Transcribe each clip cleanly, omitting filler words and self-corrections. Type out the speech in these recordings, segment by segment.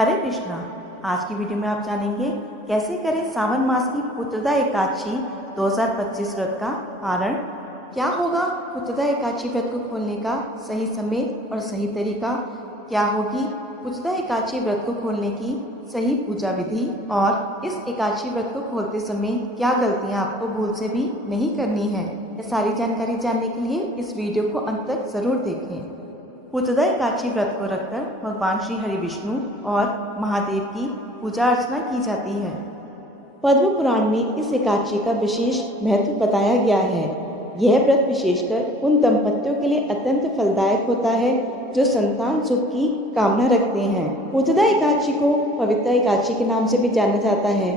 हरे कृष्णा। आज की वीडियो में आप जानेंगे कैसे करें सावन मास की पुत्रदा एकादशी 2025 व्रत का पारण। क्या होगा पुत्रदा एकादशी व्रत को खोलने का सही समय और सही तरीका, क्या होगी पुत्रदा एकादशी व्रत को खोलने की सही पूजा विधि, और इस एकादशी व्रत को खोलते समय क्या गलतियां आपको भूल से भी नहीं करनी है। ये सारी जानकारी जानने के लिए इस वीडियो को अंत तक जरूर देखें। पुत्रदा एकादशी व्रत को रखकर भगवान श्री हरि विष्णु और महादेव की पूजा अर्चना की जाती है। पद्म पुराण में इस एकादशी का विशेष महत्व बताया गया है। यह व्रत विशेषकर उन दंपतियों के लिए अत्यंत फलदायक होता है जो संतान सुख की कामना रखते हैं। पुत्रदा एकादशी को पवित्र एकादशी के नाम से भी जाना जाता है।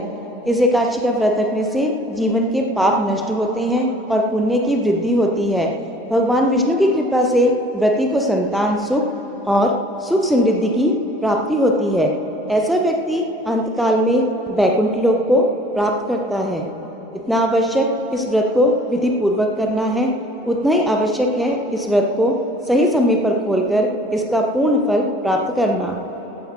इस एकादशी का व्रत रखने से जीवन के पाप नष्ट होते हैं और पुण्य की वृद्धि होती है। भगवान विष्णु की कृपा से व्रती को संतान सुख और सुख समृद्धि की प्राप्ति होती है। ऐसा व्यक्ति अंतकाल में वैकुंठ लोक को प्राप्त करता है। इतना आवश्यक इस व्रत को विधि पूर्वक करना है, उतना ही आवश्यक है इस व्रत को सही समय पर खोलकर इसका पूर्ण फल प्राप्त करना।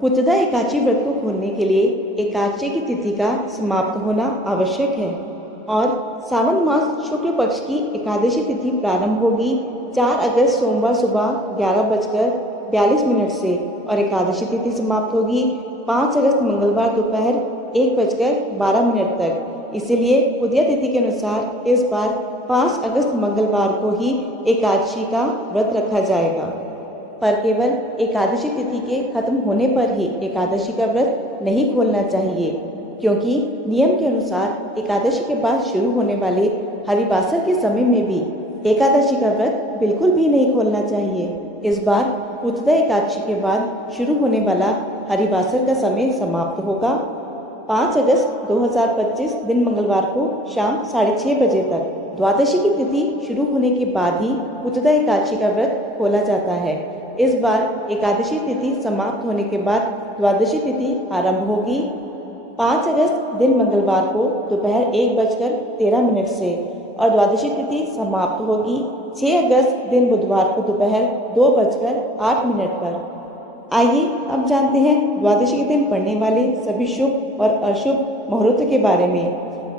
पुत्रदा एकादशी व्रत को खोलने के लिए एकादशी की तिथि का समाप्त होना आवश्यक है और सावन मास शुक्ल पक्ष की एकादशी तिथि प्रारंभ होगी 4 अगस्त सोमवार सुबह 11:42 से और एकादशी तिथि समाप्त होगी 5 अगस्त मंगलवार दोपहर 1:12 तक। इसीलिए उदय तिथि के अनुसार इस बार 5 अगस्त मंगलवार को ही एकादशी का व्रत रखा जाएगा, पर केवल एकादशी तिथि के खत्म होने पर ही एकादशी का व्रत नहीं खोलना चाहिए, क्योंकि नियम के अनुसार एकादशी के बाद शुरू होने वाले हरिवासर के समय में भी एकादशी का व्रत बिल्कुल भी नहीं खोलना चाहिए। इस बार पुत्रदा एकादशी के बाद शुरू होने वाला हरिवासर का समय समाप्त होगा 5 अगस्त 2025 दिन मंगलवार को शाम 6:30 बजे तक। द्वादशी की तिथि शुरू होने के बाद ही पुत्रदा एकादशी का व्रत खोला जाता है। इस बार एकादशी तिथि समाप्त होने के बाद द्वादशी तिथि आरंभ होगी 5 अगस्त दिन मंगलवार को दोपहर 1:13 से और द्वादशी तिथि समाप्त होगी 6 अगस्त दिन बुधवार को दोपहर 2:08 पर। आइए अब जानते हैं द्वादशी के दिन पड़ने वाले सभी शुभ और अशुभ मुहूर्त के बारे में।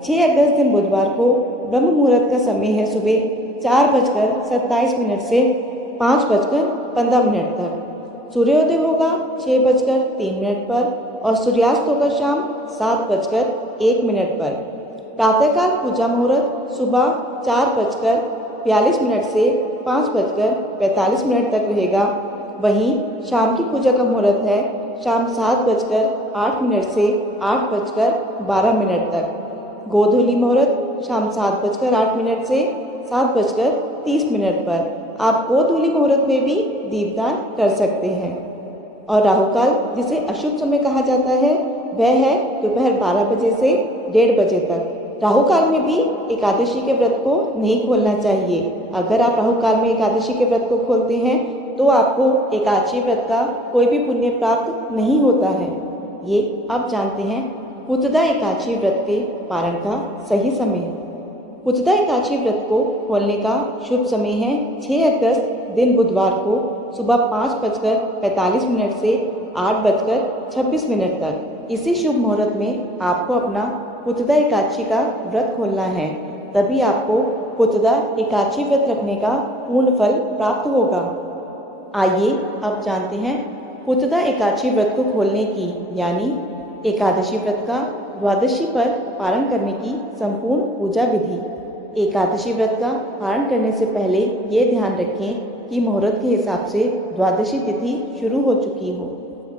6 अगस्त दिन बुधवार को ब्रह्म मुहूर्त का समय है सुबह 4:27 से 5:15 तक। सूर्योदय होगा 6:03 पर और सूर्यास्त होगा शाम 7:01 पर। प्रातःकाल पूजा मुहूर्त सुबह 4:42 से 5:45 तक रहेगा। वहीं शाम की पूजा का मुहूर्त है शाम 7:08 से 8:12 तक। गोधूली मुहूर्त शाम 7:08 से 7:30 पर। आप गोधूली मुहूर्त में भी दीपदान कर सकते हैं। और राहुकाल, जिसे अशुभ समय कहा जाता है, वह है दोपहर 12 बजे से 1:30 बजे तक। राहुकाल में भी एकादशी के व्रत को नहीं खोलना चाहिए। अगर आप राहुकाल में एकादशी के व्रत को खोलते हैं तो आपको एकादशी व्रत का कोई भी पुण्य प्राप्त नहीं होता है। ये अब जानते हैं पुत्रदा एकादशी व्रत के पारण का सही समय। पुत्रदा एकादशी व्रत को खोलने का शुभ समय है 6 अगस्त दिन बुधवार को सुबह 5:45 से 8:26 तक। इसी शुभ मुहूर्त में आपको अपना पुत्रदा एकादशी का व्रत खोलना है, तभी आपको पुत्रदा एकादशी व्रत रखने का पूर्ण फल प्राप्त होगा। आइए अब जानते हैं पुत्रदा एकादशी व्रत को खोलने की यानी एकादशी व्रत का द्वादशी पर पारण करने की संपूर्ण पूजा विधि। एकादशी व्रत का पारण करने से पहले ये ध्यान रखें कि मुहूर्त के हिसाब से द्वादशी तिथि शुरू हो चुकी हो।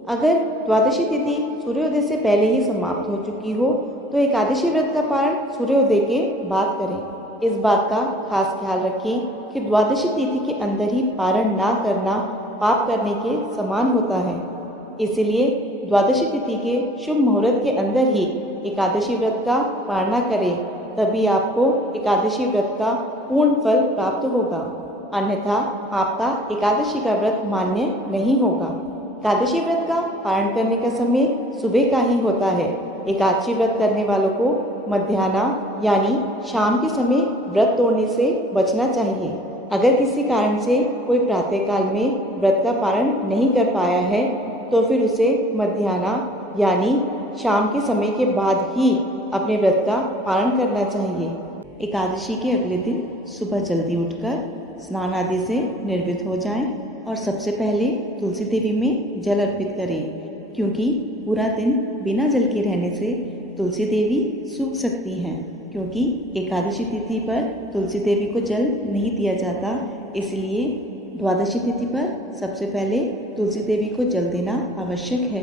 अगर द्वादशी तिथि सूर्योदय से पहले ही समाप्त हो चुकी हो तो एकादशी व्रत का पारण सूर्योदय के बाद करें। इस बात का खास ख्याल रखें कि द्वादशी तिथि के अंदर ही पारण ना करना पाप करने के समान होता है। इसलिए द्वादशी तिथि के शुभ मुहूर्त के अंदर ही एकादशी व्रत का पारणा करें, तभी आपको एकादशी व्रत का पूर्ण फल प्राप्त होगा, अन्यथा आपका एकादशी का व्रत मान्य नहीं होगा। एकादशी व्रत का पारण करने का समय सुबह का ही होता है। एकादशी व्रत करने वालों को मध्याह्न यानी शाम के समय व्रत तोड़ने से बचना चाहिए। अगर किसी कारण से कोई प्रातःकाल में व्रत का पारण नहीं कर पाया है तो फिर उसे मध्याह्न यानी शाम के समय के बाद ही अपने व्रत का पालन करना चाहिए। एकादशी के अगले दिन सुबह जल्दी उठकर स्नान आदि से निर्वृत हो जाएं और सबसे पहले तुलसी देवी में जल अर्पित करें, क्योंकि पूरा दिन बिना जल के रहने से तुलसी देवी सूख सकती हैं। क्योंकि एकादशी तिथि पर तुलसी देवी को जल नहीं दिया जाता, इसलिए द्वादशी तिथि पर सबसे पहले तुलसी देवी को जल देना आवश्यक है।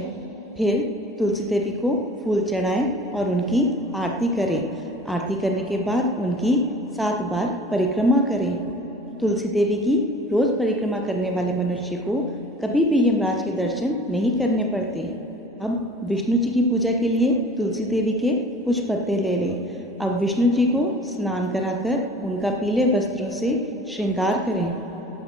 फिर तुलसी देवी को फूल चढ़ाएं और उनकी आरती करें। आरती करने के बाद उनकी 7 बार परिक्रमा करें। तुलसी देवी की रोज परिक्रमा करने वाले मनुष्य को कभी भी यमराज के दर्शन नहीं करने पड़ते। अब विष्णु जी की पूजा के लिए तुलसी देवी के कुछ पत्ते ले लें। अब विष्णु जी को स्नान कराकर उनका पीले वस्त्रों से श्रृंगार करें।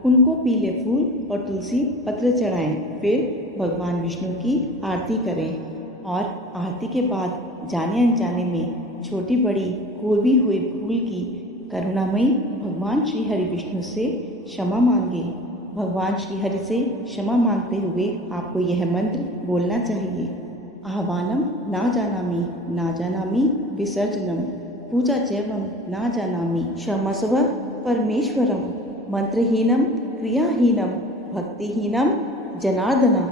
उनको पीले फूल और तुलसी पत्र चढ़ाएं। फिर भगवान विष्णु की आरती करें और आरती के बाद जाने अनजाने में छोटी बड़ी कोई भी हुई भूल की करुणामयी भगवान श्री हरि विष्णु से क्षमा मांगे। भगवान श्री हरि से क्षमा मांगते हुए आपको यह मंत्र बोलना चाहिए। आह्वानम ना जानामि विसर्जनम पूजा चैवम ना जानामि क्षमस्व परमेश्वरम मंत्रहीनम क्रियाहीनम भक्तिहीनम जनार्दना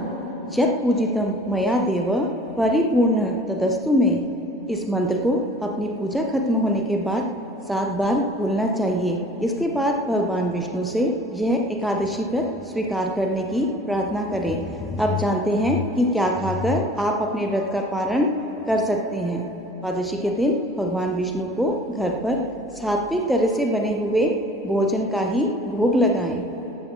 यत् पूजितम मया देव परिपूर्ण तदस्तु में। इस मंत्र को अपनी पूजा खत्म होने के बाद 7 बार बोलना चाहिए। इसके बाद भगवान विष्णु से यह एकादशी व्रत स्वीकार करने की प्रार्थना करें। अब जानते हैं कि क्या खाकर आप अपने व्रत का पारण कर सकते हैं। एकादशी के दिन भगवान विष्णु को घर पर सात्विक तरह से बने हुए भोजन का ही भोग लगाएं।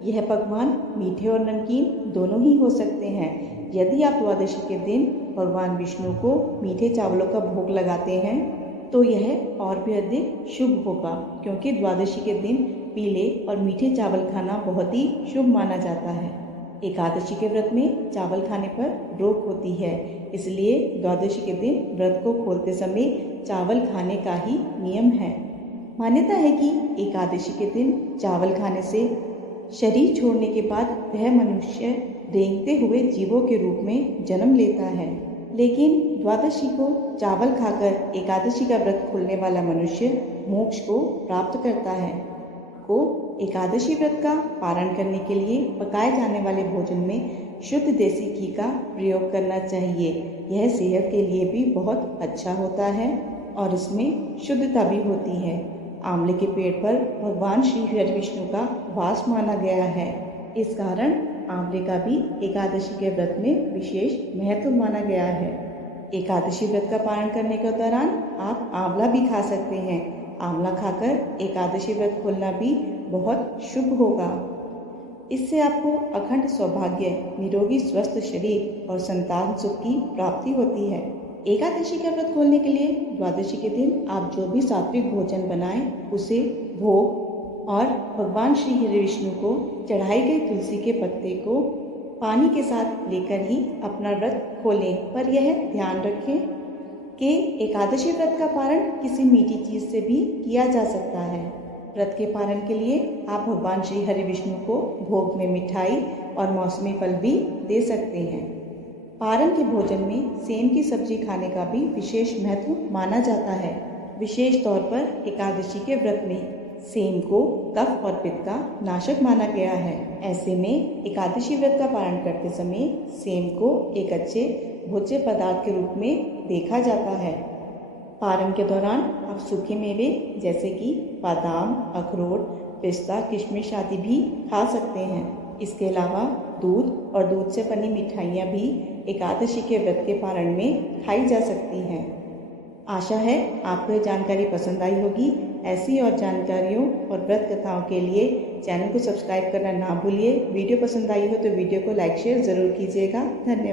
यह पकवान मीठे और नमकीन दोनों ही हो सकते हैं। यदि आप द्वादशी के दिन भगवान विष्णु को मीठे चावलों का भोग लगाते हैं तो यह और भी अधिक शुभ होगा, क्योंकि द्वादशी के दिन पीले और मीठे चावल खाना बहुत ही शुभ माना जाता है। एकादशी के व्रत में चावल खाने पर रोक होती है, इसलिए द्वादशी के दिन व्रत को खोलते समय चावल खाने का ही नियम है। मान्यता है कि एकादशी के दिन चावल खाने से शरीर छोड़ने के बाद वह मनुष्य रेंगते हुए जीवों के रूप में जन्म लेता है। लेकिन द्वादशी को चावल खाकर एकादशी का व्रत खोलने वाला मनुष्य मोक्ष को प्राप्त करता है। को एकादशी व्रत का पारण करने के लिए पकाए जाने वाले भोजन में शुद्ध देसी घी का प्रयोग करना चाहिए। यह सेहत के लिए भी बहुत अच्छा होता है और इसमें शुद्धता भी होती है। आंवले के पेड़ पर भगवान श्री हरि विष्णु का वास माना गया है। इस कारण आंवले का भी एकादशी के व्रत में विशेष महत्व माना गया है। एकादशी व्रत का पारण करने के दौरान आप आंवला भी खा सकते हैं। आंवला खाकर एकादशी व्रत खोलना भी बहुत शुभ होगा। इससे आपको अखंड सौभाग्य, निरोगी स्वस्थ शरीर और संतान सुख की प्राप्ति होती है। एकादशी का व्रत खोलने के लिए द्वादशी के दिन आप जो भी सात्विक भोजन बनाएं उसे भोग और भगवान श्री हरि विष्णु को चढ़ाई गई तुलसी के पत्ते को पानी के साथ लेकर ही अपना व्रत खोलें। पर यह ध्यान रखें कि एकादशी व्रत का पारण किसी मीठी चीज़ से भी किया जा सकता है। व्रत के पारण के लिए आप भगवान श्री हरि विष्णु को भोग में मिठाई और मौसमी फल भी दे सकते हैं। पारण के भोजन में सेम की सब्जी खाने का भी विशेष महत्व माना जाता है। विशेष तौर पर एकादशी के व्रत में सेम को कफ और पित्त का नाशक माना गया है। ऐसे में एकादशी व्रत का पारण करते समय सेम को एक अच्छे भोज्य पदार्थ के रूप में देखा जाता है। पारण के दौरान आप सूखे मेवे जैसे कि बादाम, अखरोट, पिस्ता, किशमिश आदि भी खा सकते हैं। इसके अलावा दूध और दूध से बनी मिठाइयाँ भी एकादशी के व्रत के पारण में खाई जा सकती हैं। आशा है आपको ये जानकारी पसंद आई होगी। ऐसी और जानकारियों और व्रत कथाओं के लिए चैनल को सब्सक्राइब करना ना भूलिए। वीडियो पसंद आई हो तो वीडियो को लाइक शेयर ज़रूर कीजिएगा। धन्यवाद।